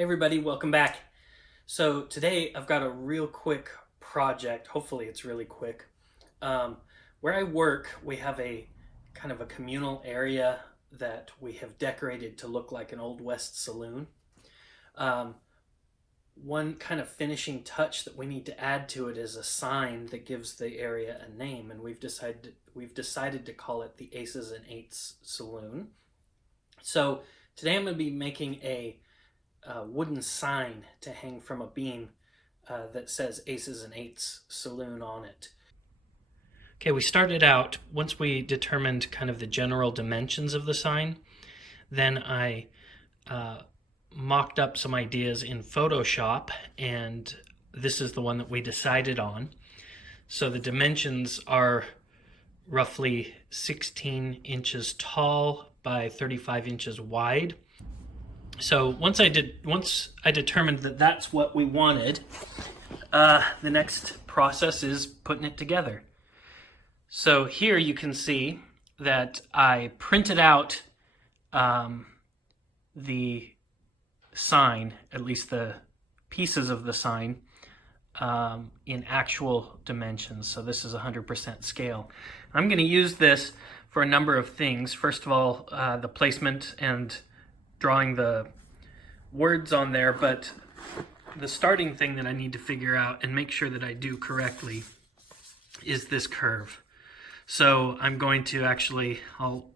Hey everybody, welcome back. So today I've got a real quick project. Hopefully it's really quick. Where I work, we have a kind of a communal area that we have decorated to look like an Old West saloon. One kind of finishing touch that we need to add to it is a sign that gives the area a name, and we've decided to call it the Aces and Eights Saloon. So today I'm going to be making a wooden sign to hang from a beam that says Aces and Eights Saloon on it. Okay, we started out, once we determined kind of the general dimensions of the sign, then I mocked up some ideas in Photoshop, and this is the one that we decided on. So the dimensions are roughly 16 inches tall by 35 inches wide. So once I determined that that's what we wanted, the next process is putting it together. So here you can see that I printed out the sign, at least the pieces of the sign, in actual dimensions. So this is 100% scale. I'm going to use this for a number of things. First of all, the placement and drawing the words on there, but the starting thing that I need to figure out and make sure that I do correctly is this curve. So I'm going to I'll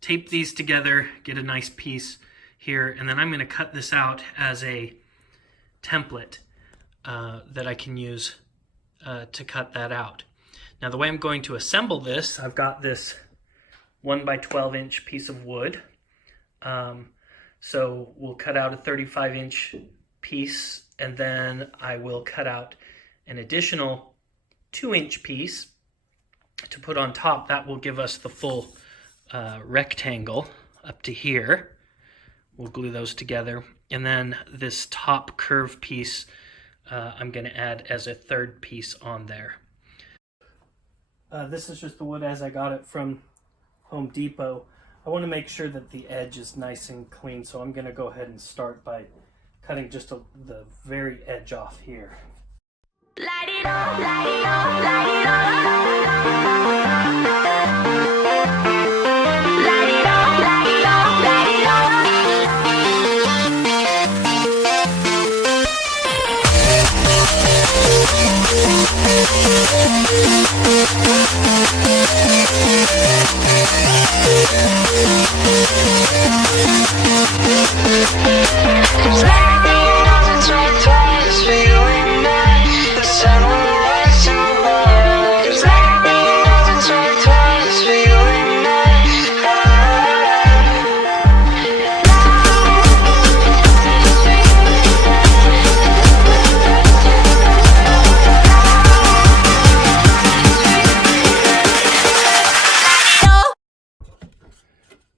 tape these together, get a nice piece here, and then I'm going to cut this out as a template that I can use to cut that out. Now the way I'm going to assemble this, I've got this 1 by 12 inch piece of wood. So we'll cut out a 35-inch piece, and then I will cut out an additional 2-inch piece to put on top. That will give us the full rectangle up to here. We'll glue those together. And then this top curve piece I'm going to add as a third piece on there. This is just the wood as I got it from Home Depot. I want to make sure that the edge is nice and clean, so I'm going to go ahead and start by cutting just the very edge off here. Light it up, light it up, light it up. Light it up, light it up, light it up.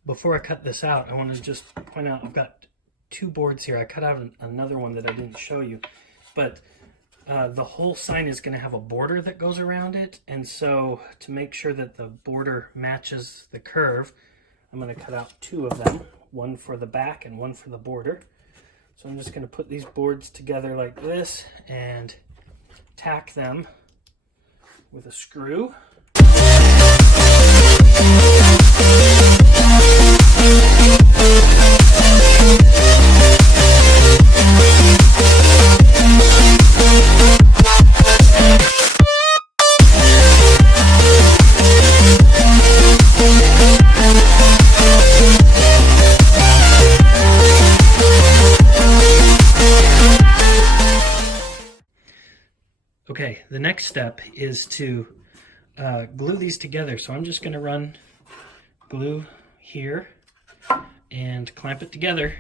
Before I cut this out, I want to just point out I've got 2 boards here. I cut out another one that I didn't show you, but the whole sign is going to have a border that goes around it, and so to make sure that the border matches the curve, I'm going to cut out 2 of them, one for the back and one for the border. So I'm just going to put these boards together like this and tack them with a screw. Okay, the next step is to glue these together. So I'm just going to run glue here and clamp it together.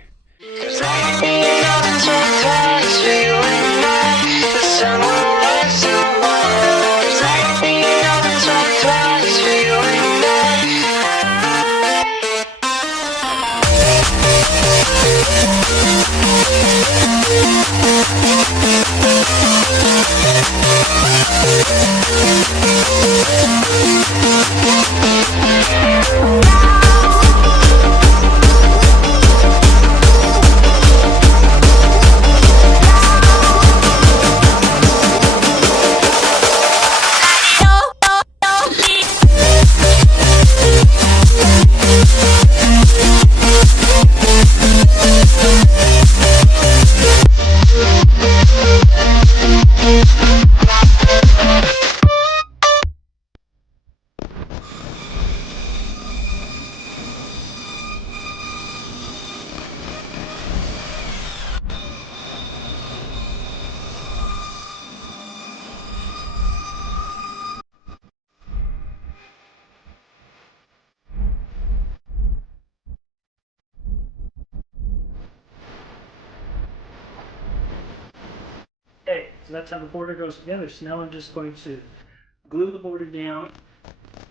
So that's how the border goes together. So now I'm just going to glue the border down,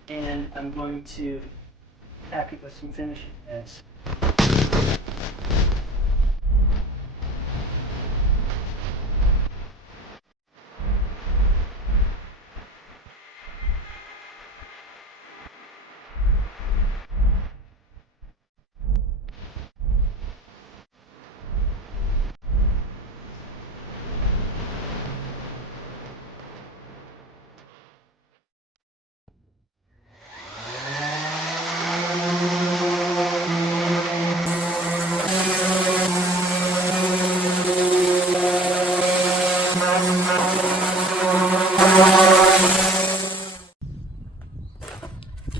and I'm going to pack it with some finishing mix.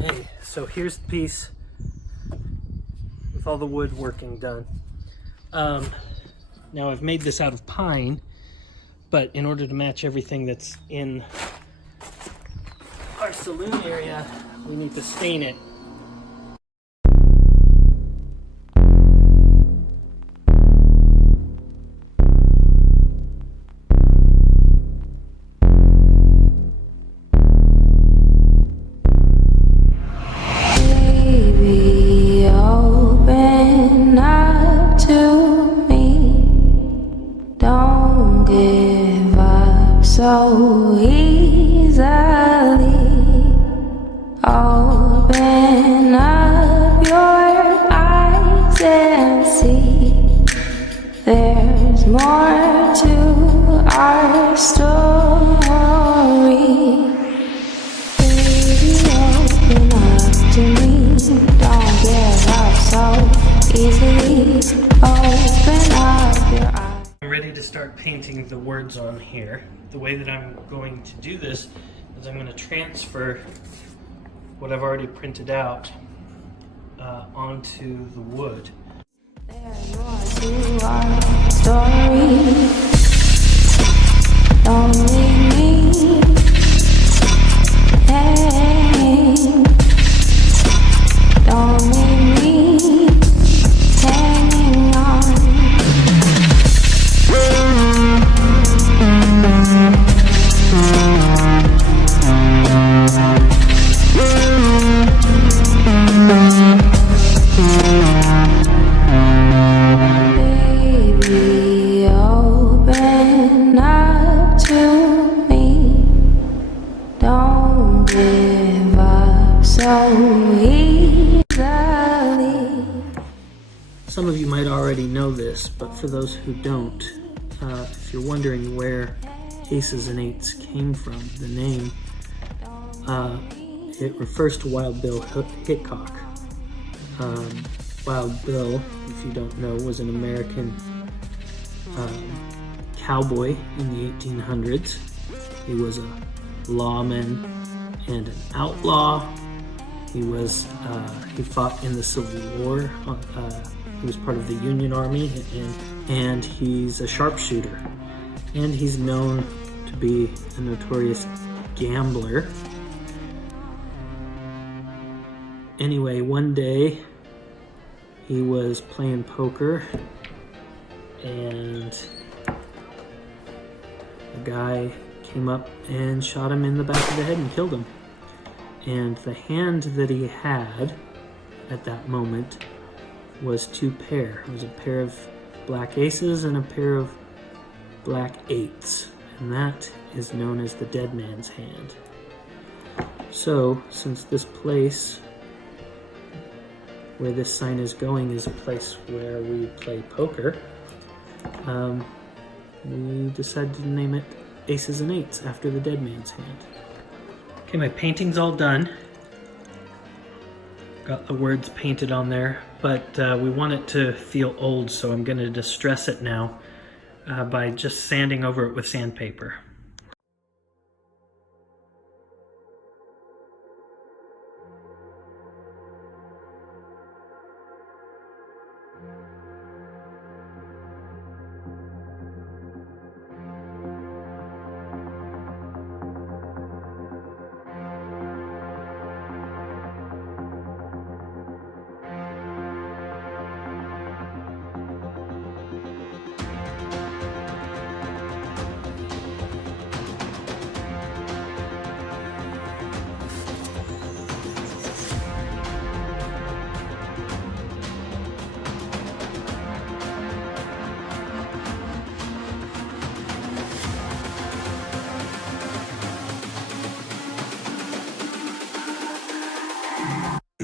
Okay, so here's the piece with all the woodworking done. Now I've made this out of pine, but in order to match everything that's in our saloon area, we need to stain it. So easily open up your eyes and see there's more to our story. Baby, open up to me, don't give up so easily. Open up your eyes. I'm ready to start painting the words on here. The way that I'm going to do this is I'm going to transfer what I've already printed out onto the wood. There's more to our story. Don't leave me hanging. Don't leave me hanging on. Baby, open up to me. Don't give up so easily. Some of you might already know this, but for those who don't, if you're wondering where aces and eights came from, the name, it refers to Wild Bill Hickok. Wild Bill, if you don't know, was an American cowboy in the 1800s. He was a lawman and an outlaw. He fought in the Civil War. He was part of the Union Army, and he's a sharpshooter. And he's known to be a notorious gambler. Anyway, one day he was playing poker and a guy came up and shot him in the back of the head and killed him. And the hand that he had at that moment was two pair. It was a pair of black aces and a pair of black eights. And that is known as the dead man's hand. So, since this place where this sign is going is a place where we play poker, we decided to name it Aces and Eights after the dead man's hand. Okay, my painting's all done. Got the words painted on there, but we want it to feel old, so I'm going to distress it now by just sanding over it with sandpaper.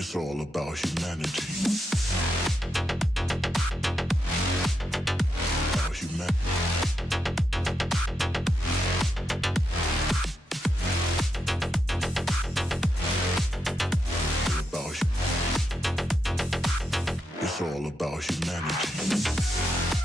It's all about humanity. About humanity. It's all about humanity.